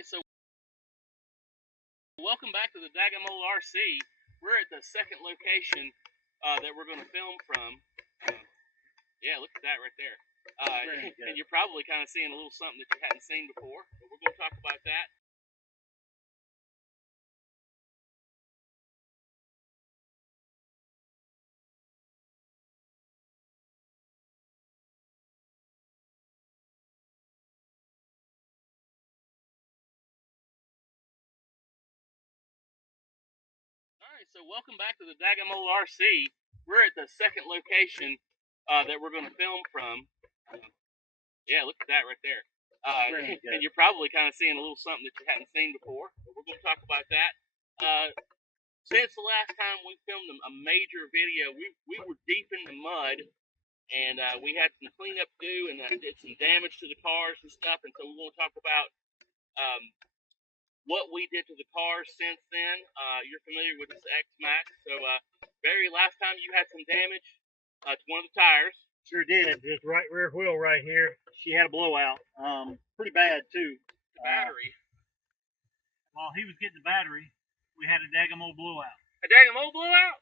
Alright, so welcome back to the Dadgum RC. We're at the second location that we're going to film from. Yeah, look at that right there. And you're probably kind of seeing a little something that you hadn't seen before, but we're going to talk about that. Alright, so welcome back to the Dadgum RC. We're at the second location that we're going to film from. Yeah, look at that right there. And you're probably kind of seeing a little something that you hadn't seen before, but we're going to talk about that. Since the last time we filmed a major video, we were deep in the mud, and we had some cleanup to do, and did some damage to the cars and stuff. And so we're going to talk about what we did to the cars since then. You're familiar with this X-Maxx, so Barry, last time you had some damage to one of the tires. Sure did. This right rear wheel right here, she had a blowout. Pretty bad too. The battery. While he was getting the battery, we had a Dadgum blowout. A Dadgum blowout?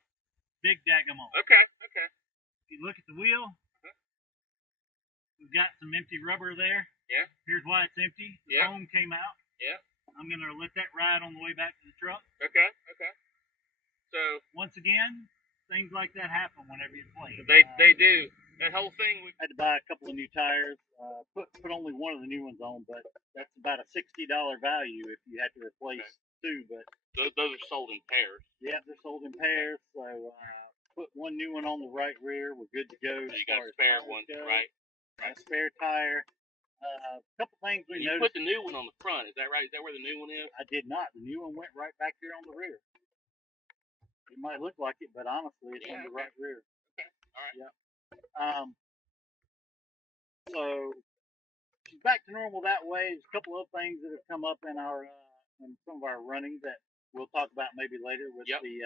Big Dadgum. Okay. If you look at the wheel, we've got some empty rubber there. Yeah. Here's why it's empty. The foam came out. Yeah. I'm going to let that ride on the way back to the truck. Okay. So once again, things like that happen whenever you play. They do. That whole thing. We had to buy a couple of new tires. Put only one of the new ones on, but that's about a $60 value if you had to replace two. But those are sold in pairs. Yeah, they're sold in pairs. So put one new one on the right rear. We're good to go. So you got a spare one, right? A spare tire. A couple things we noticed. You put the new one on the front. Is that right? Is that where the new one is? I did not. The new one went right back here on the rear. It might look like it, but honestly, it's on the right rear. Okay. All right. Yeah. So she's back to normal that way. There's a couple of things that have come up in our in some of our running that we'll talk about maybe later with the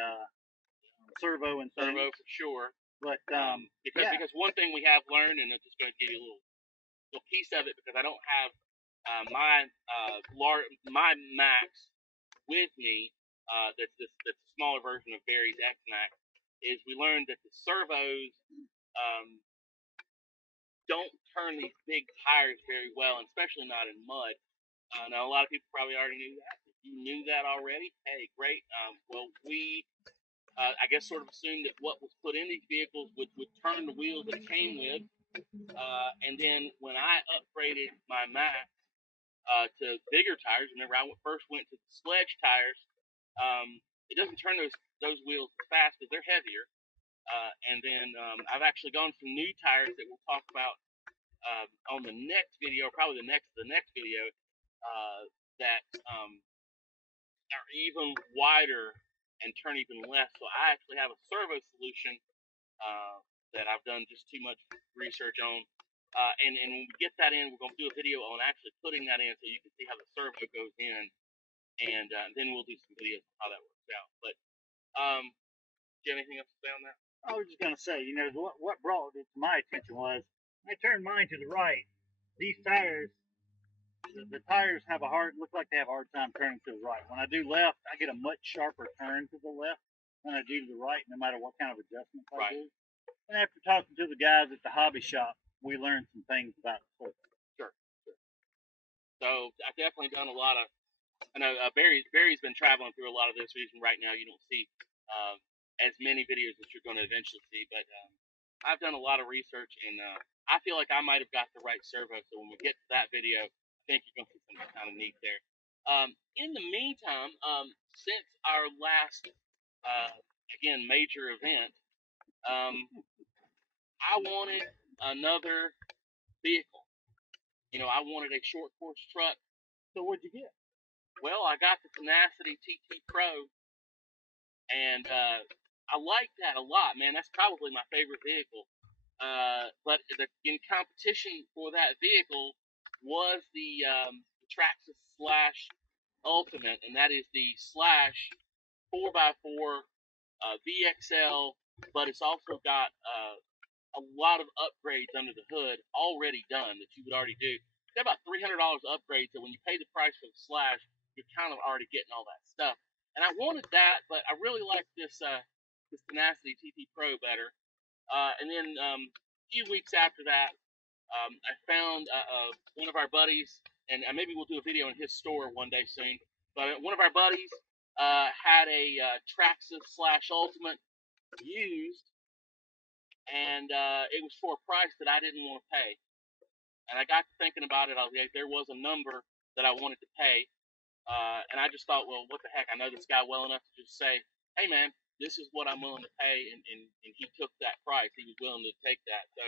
servo and things. Servo for sure. But because one thing we have learned, and I'm just going to give you a little piece of it because I don't have my Max with me. That's a smaller version of Barry's X-Maxx. Is we learned that the servos don't turn these big tires very well, and especially not in mud. Now, a lot of people probably already knew that. If you knew that already, hey, great. Well, we, I guess, sort of assumed that what was put in these vehicles would turn the wheels that it came with. And then when I upgraded my Max to bigger tires, whenever I first went to the sledge tires, it doesn't turn those wheels as fast because they're heavier. And then I've actually gone from new tires that we'll talk about on the next video, probably the next video, that are even wider and turn even less. So I actually have a servo solution that I've done just too much research on. And when we get that in, we're going to do a video on actually putting that in so you can see how the servo goes in. And then we'll do some videos on how that works out. But do you have anything else to say on that? I was just going to say, you know, what brought it to my attention was I turned mine to the right. These tires, the tires have look like they have a hard time turning to the right. When I do left, I get a much sharper turn to the left than I do to the right, no matter what kind of adjustments I do. And after talking to the guys at the hobby shop, we learned some things about the servo. Sure. So I've definitely done a lot of. I know Barry's been traveling through a lot of this reason. Right now, you don't see as many videos as you're going to eventually see, but I've done a lot of research, and I feel like I might have got the right servo. So when we get to that video, I think you're going to see something kind of neat there. In the meantime, since our last again major event, I wanted another vehicle. You know, I wanted a short course truck. So what'd you get? Well, I got the Tenacity TT Pro, and I like that a lot, man. That's probably my favorite vehicle. But in competition for that vehicle was the Traxxas Ultimate, and that is the Slash 4x4 VXL, but it's also got a lot of upgrades under the hood already done that you would already do. They're about $300 upgrade, so when you pay the price for the Slash, you're kind of already getting all that stuff. And I wanted that, but I really like this this Tenacity TT Pro better. And then a few weeks after that, I found one of our buddies, and maybe we'll do a video in his store one day soon. But one of our buddies had a Traxxas/Ultimate used, and it was for a price that I didn't want to pay. And I got to thinking about it. I was like, there was a number that I wanted to pay, and I just thought, well, what the heck? I know this guy well enough to just say, hey, man, this is what I'm willing to pay, and he took that price. He was willing to take that. So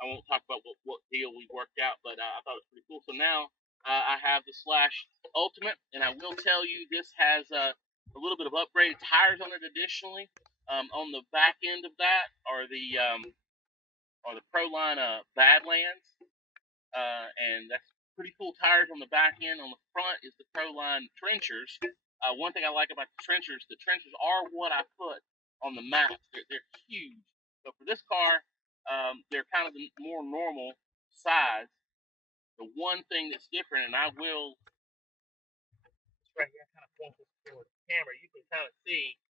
I won't talk about what deal we worked out, but I thought it was pretty cool. So now I have the Slash Ultimate, and I will tell you this has a little bit of upgraded tires on it additionally. On the back end of that are the Proline Badlands. And that's pretty cool tires on the back end. On the front is the Proline Trenchers. One thing I like about the Trenchers are what I put on the maps. They're huge. So for this car, they're kind of the more normal size. The one thing that's different, and I will right here, kind of point this toward the camera, you can kind of see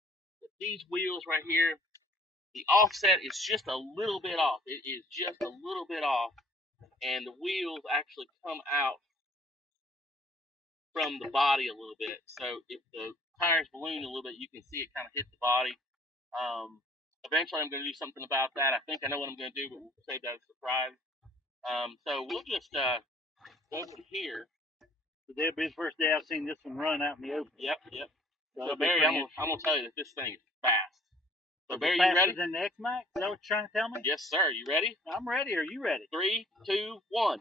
that these wheels right here, the offset is just a little bit off. It is just a little bit off. And the wheels actually come out from the body a little bit. So if the tires balloon a little bit, you can see it kind of hit the body. Eventually, I'm going to do something about that. I think I know what I'm going to do, but we'll save that as a surprise. So we'll just go from here. So that'll be the first day I've seen this one run out in the open. Yep. So Barry, I'm going to tell you that this thing is fast. So Barry, you ready? Faster than the X-Maxx? Is that what you're trying to tell me? Yes, sir. You ready? I'm ready. Are you ready? 3, 2, 1.